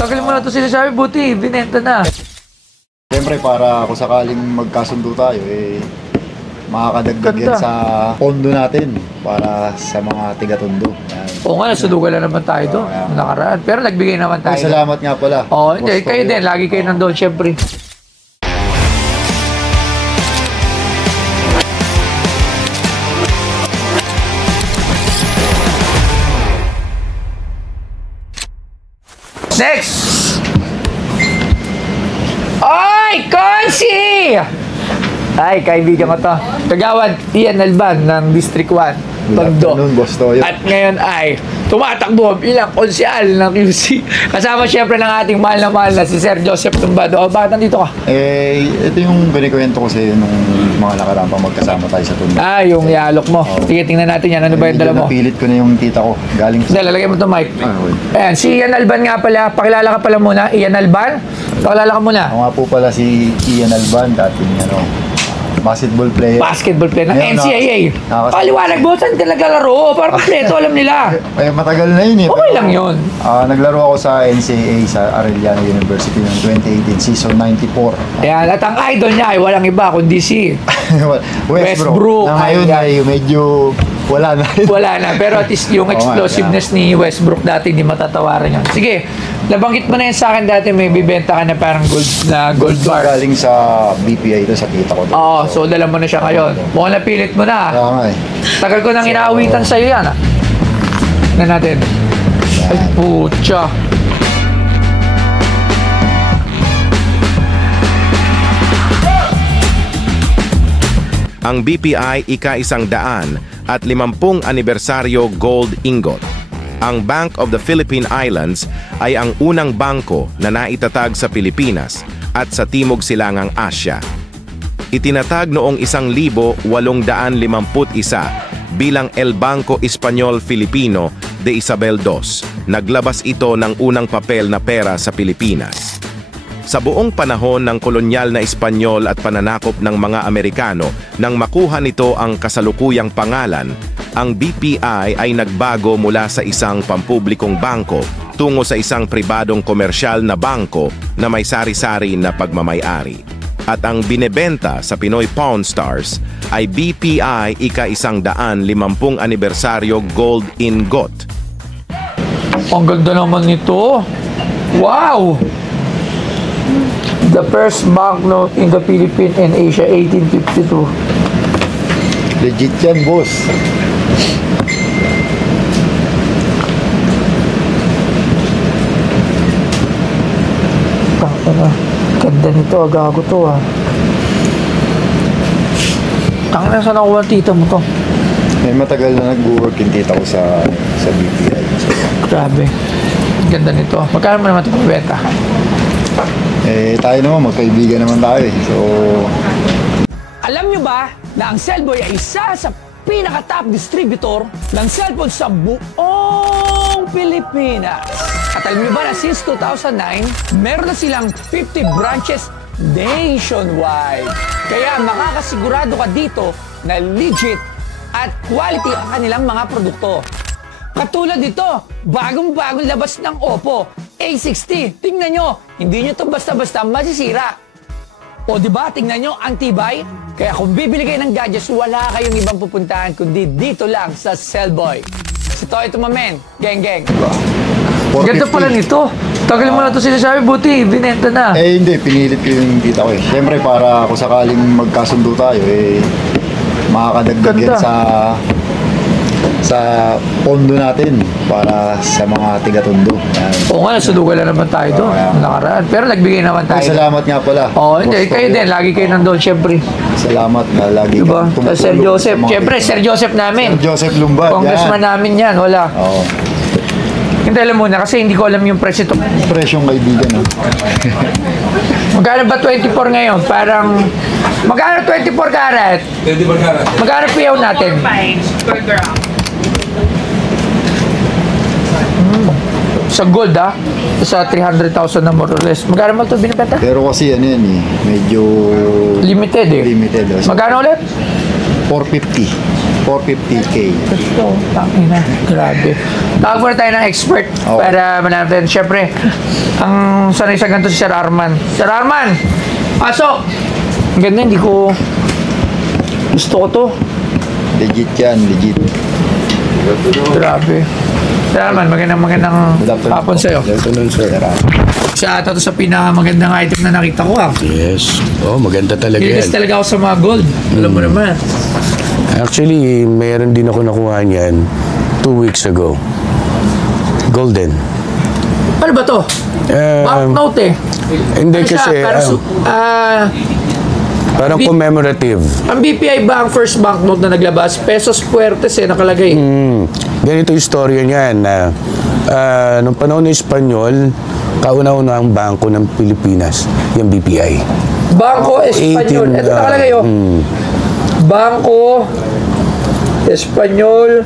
Tagal mo na ito sinasabi, buti, binenta na. Siyempre, para kung sakaling magkasundo tayo, makakadagdag yan sa pondo natin para sa mga tiga-tondo. Oo nga, nasudugan na naman tayo doon, nakaraan. Pero nagbigay naman tayo. Salamat nga pala. Oo, hindi, kayo din, lagi kayo nandun, siyempre. Next! Oy! Consi! Ay, kaibigan ko to. Kagawad Ian Alban ng District 1. Tondo. At ngayon ay tumatakbo bilang konsyal ng QC. Kasama siyempre ng ating mahal na si Sir Joseph Tumbado. O, bakit nandito ka? Ito yung binikwento ko sa'yo nung mga nakaraan pa magkasama tayo sa Tondo. Yung ialok mo. Sige, tingnan natin yan. Ano ba yung dala mo? Napilit ko na yung tita ko. Galing sa... Lalagay mo ito, Mike. Ayan, si Ian Alban nga pala. Pakilala ka pala muna. Ian Alban. Pakilala ka muna. Ako nga po pala si Ian Alban. Dating basketball player. Basketball player ng NCAA. Paliwanag mo, saan ka naglalaro? Para kompleto, alam nila. Matagal na yun eh. Okay lang yun. Naglaro ako sa NCAA sa Arellano University noong 2018, season 94. Ayan, at ang idol niya ay walang iba kundi si Westbrook. Na ngayon ay medyo wala na. Wala na, pero at least yung explosiveness ni Westbrook dati hindi matatawaran yun. Sige, nabanggit mo na yun sa akin dati, may bibenta ka na parang gold bar. Galing sa BPI ito, sa kita ko. Oo, so dala mo na siya ngayon. Mukhang napilit mo na. Tagal ko nang inaawitan sa'yo yan. Tignan natin. Ay, putya. Ang BPI ika-100 at 50 anibersaryo gold ingot. Ang Bank of the Philippine Islands ay ang unang bangko na naitatag sa Pilipinas at sa Timog Silangang Asya. Itinatag noong 1851 bilang El Banco Espanyol Filipino de Isabel II. Naglabas ito ng unang papel na pera sa Pilipinas. Sa buong panahon ng kolonyal na Espanyol at pananakop ng mga Amerikano, nang makuha nito ang kasalukuyang pangalan, ang BPI ay nagbago mula sa isang pampublikong bangko tungo sa isang pribadong komersyal na bangko na may sari-sari na pagmamay-ari. At ang binebenta sa Pinoy Pawn Stars ay BPI ika-150 anibersaryo gold ingot. Ang ganda naman nito. Wow! The first banknote in the Philippines and Asia, 1852. Legit yan, boss. Ganda nito, agago to Tangina, saan nakuha ang tita mo to? May matagal na nag-work yung tita ko sa BPI. Grabe. Ganda nito. Magkano mo naman ito pabenta? Tayo naman, magkaibigan naman tayo. So... Alam nyo ba na ang Cellboy ay isa sa pinaka-top distributor ng cellphone sa buong Pilipinas? At alam nyo ba na since 2009, meron na silang 50 branches nationwide. Kaya makakasigurado ka dito na legit at quality ang kanilang mga produkto. Katulad dito, bagong-bagong labas ng Oppo A60. Tingnan nyo, hindi nyo ito basta-basta masisira. O diba, tingnan nyo, ang tibay. Kaya kung bibili kayo ng gadgets, wala kayong ibang pupuntahan kundi dito lang sa Cellboy. Si Toy Tumamen, geng-geng. Ganda pala nito. Tagal mo na ito sinasabi, buti, binenta na. Hindi, pinilit ko yung tita ko Siyempre, para kung sakaling magkasundo tayo, makakadagdag yan sa pondo natin para sa mga tiga-tondo. Oo nga, nasudugan na naman tayo doon, nakaraan. Pero nagbigay naman tayo. Salamat nga pala. Oo, hindi, kayo din, lagi kayo nandun, siyempre. Salamat na lagi diba? Sir Joseph, siyempre, Sir Joseph namin. Sir Joseph Lumbad. Congressman namin yan, wala. Oo. Hindi, alam muna, kasi hindi ko alam yung presyo ito. Presyong kaibigan, Magkano ba 24 ngayon? Parang, magkano 24 karat? 24 karat. Magkano piyaw natin? 5 per gram. Sa gold sa 300,000 na more or less. Magkano mo ito binibenta? Pero kasi medyo limited limited. Magkano ulit? 450. 450K. Ito, tangina. Grabe. Tawag muna tayo ng expert para malaman. Siyempre, ang sanay sa ganito si Sir Arman. Sir Arman! Pasok! Ang ganda, hindi ko... Gusto ko to. Legit yan, legit. Grabe. Sir Arman, magandang hapon sa'yo. Good afternoon, sir. Isa ata to sa pinakamagandang item na nakita ko. Yes. Oh, maganda talaga yan. Curious talaga ako sa mga gold. Alam mo naman. Actually, mayroon din ako nakuha niyan 2 weeks ago. Golden. Ano ba to? Banknote eh. Hindi Ano siya? kasi, parang commemorative. Ang BPI ba ang first banknote na naglabas? Pesos Fuertes eh, nakalagay. Ganito yung storya niyan na nung panahon ng Espanyol, kauna-una ang bangko ng Pilipinas, yung BPI. Bangko Espanyol. Ito nakalagay oh. Bangko Espanyol.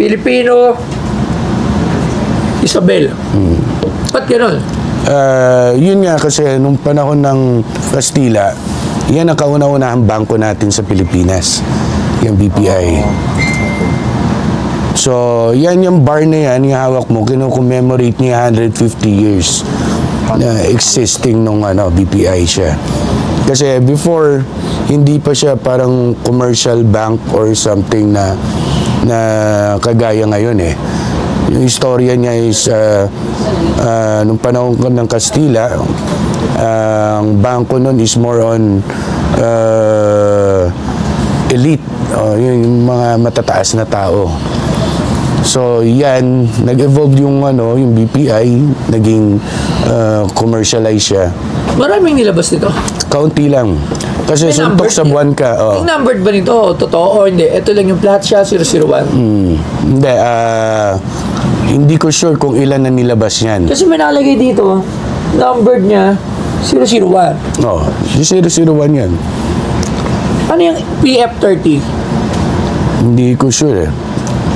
Filipino Isabel. Ba't ganun? Yun nga kasi nung panahon ng Kastila, yan ang kauna-unahang bangko natin sa Pilipinas, yung BPI. So, yan yung bar na yan, yung hawak mo, kino-commemorate niya 150 years na existing nung BPI siya. Kasi before, hindi pa siya parang commercial bank or something na kagaya ngayon eh. Yung istorya niya is nung panahon ng Kastila, ang bangko nun is more on elite, yung mga matataas na tao. So yan, nag-evolve yung BPI, naging commercialize siya. Maraming nilabas nito. Kaunti lang. Kasi May suntok numbered sa buwan ka. Yung numbered ba nito? Totoo o hindi? Ito lang yung flat siya, 001. Hindi, hindi ko sure kung ilan na nilabas yan. Kasi may nakalagay dito, numbered niya, 001. Oh, yung 001 yan. Ano yung PF30? Hindi ko sure eh.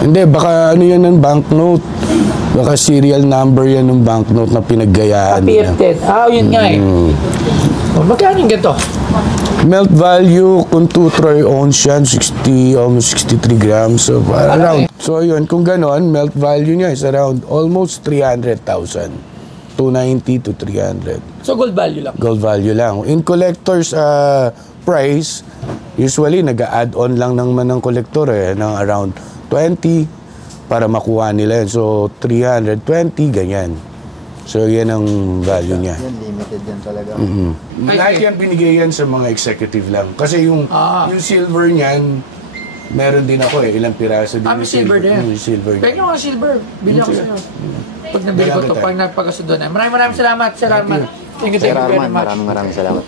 Hindi, baka ano yan ng banknote. Baka serial number yan ng banknote na pinaggayaan niya. PF10. Yun nga eh. Magkano yung ganito? Melt value, kung 2 troy ounce yan, 60, almost 63 grams. So, around. So, yun, kung ganon, melt value niya is around almost 300,000. 290 to 300. So, gold value lang. Gold value lang. In collector's price, usually, nag-add-on lang naman ng collector ng around 20 para makuha nila yan. So, 320, ganyan. So, yan ang value niya. Yan, limited yan talaga. Lahat yan binigay yan sa mga executive lang. Kasi yung silver niyan, meron din ako ilang piraso din. May silver din. Yung silver niya. Pwede mo ang silver. Bili ako sa'yo. Pag nabili ko ito, pag nagpagkasundo na. Maraming salamat, Sir Arman. Thank you Sir very Arman, much. maraming salamat.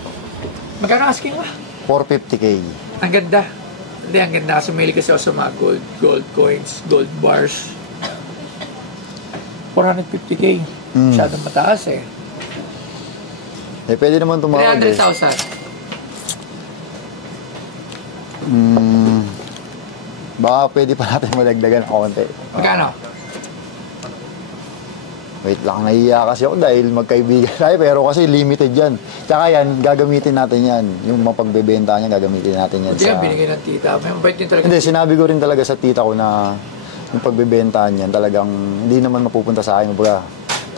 Magkano asking mo? 450K. Ang ganda. Hindi, ang ganda. Kasi mahilig kasi ako sa mga gold coins, gold bars. 450K. Masyadong mataas eh. Pwede naman tumawag 300,000. Baka pwede pa natin malagdagan konti. Magkano? Wait lang, nahiya kasi ako dahil magkaibigan tayo, pero kasi limited yan. Tsaka yan, gagamitin natin yan. Yung mapagbebenta niya, gagamitin natin yan. Hindi yan, binigay ng tita. May mabait din talaga. Hindi, sinabi ko rin talaga sa tita ko na yung pagbebenta niyan, talagang hindi naman mapupunta sa akin. Baga,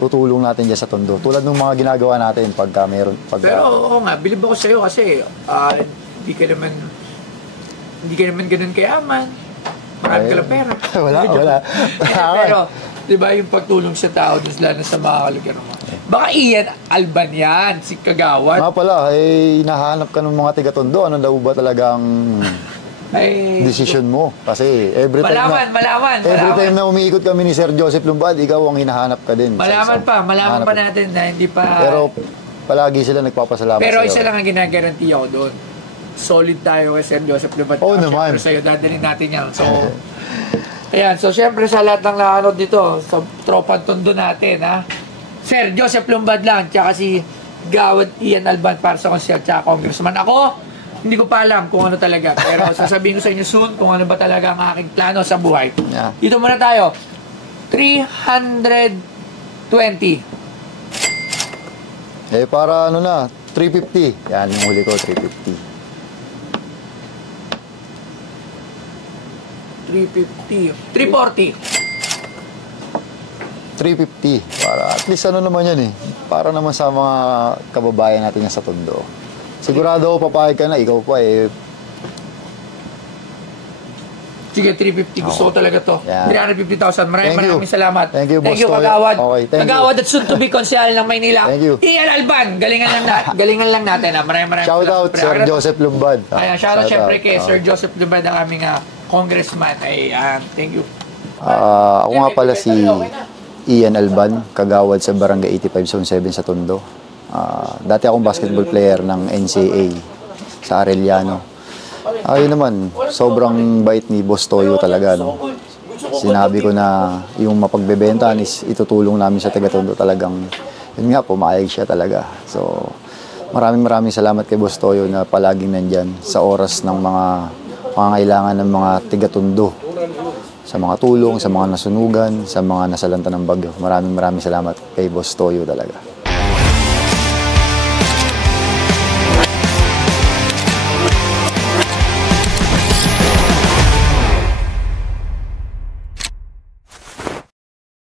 tutulong natin dyan sa tondo. Tulad ng mga ginagawa natin pagka meron. Pero oo nga, bilib ako sa'yo kasi hindi ka naman ganun kayaman. Marami ka lang pera. Wala. Pero, di ba yung pagtulong sa tao, lalo sa mga kalugar mo. Baka Ian Alban yan, si Kagawad. Nga pala, nahanap ka ng mga tiga-tondo. Ano daw ba talagang decision mo? Kasi every time na umiikot kami ni Sir Joseph Lumbad, ikaw ang hinahanap ka din. Malaman pa natin na hindi pa... Pero palagi sila nagpapasalamat Pero sa'yo. isa lang ang ginagaranti ako doon. Solid tayo kay Sir Joseph Lumbad. Oo naman. Siyempre sa'yo, dadalhin natin yan. So, ayan. So, siyempre sa lahat ng nakanood dito, sa tropang tondo natin, ha? Sir Joseph Lumbad lang, tsaka si Gawad Ian Alban para sa konsyal, tsaka congressman. Ako, hindi ko pa alam kung ano talaga. Pero sasabihin ko sa inyo soon kung ano ba talaga ang aking plano sa buhay. Yeah. Dito muna tayo. 320. Para 350. Yan, yung huli ko, 350. 350. 340. 350. Para at least ano naman yan eh. Para naman sa mga kababayan natin yan sa Tondo. Sigurado ako papayag ka na, ikaw pa eh. Sige, 350. Gusto ko talaga to. Yan. 350,000. Maraming salamat. Thank you, Boss Toyo. Kagawad. Okay, thank you. Kagawad at soon to be konsehal ng Maynila. Thank you. Ian Alban. Galingan lang natin. Maraming Shout out, salamat. Sir Joseph Lumbad. Ayan, shout out syempre kay Oh. Sir Joseph Lumbad, ang aming congressman. Ayan, thank you. Ako nga pala si Ian Alban, kagawad sa Barangay 85 Zone 7 sa Tondo. Dati akong basketball player ng NCAA sa Arellano. Ayun naman, sobrang bait ni Boss Toyo talaga. No? Sinabi ko na yung mapagbebentahan is itutulong namin sa taga-Tondo talagang, yun nga, pumayag siya talaga. So, maraming salamat kay Boss Toyo na palaging nandyan sa oras ng mga pangangailangan ng mga taga-Tondo. Sa mga tulong, sa mga nasunugan, sa mga nasalanta ng bagyo. Maraming salamat kay Boss Toyo talaga.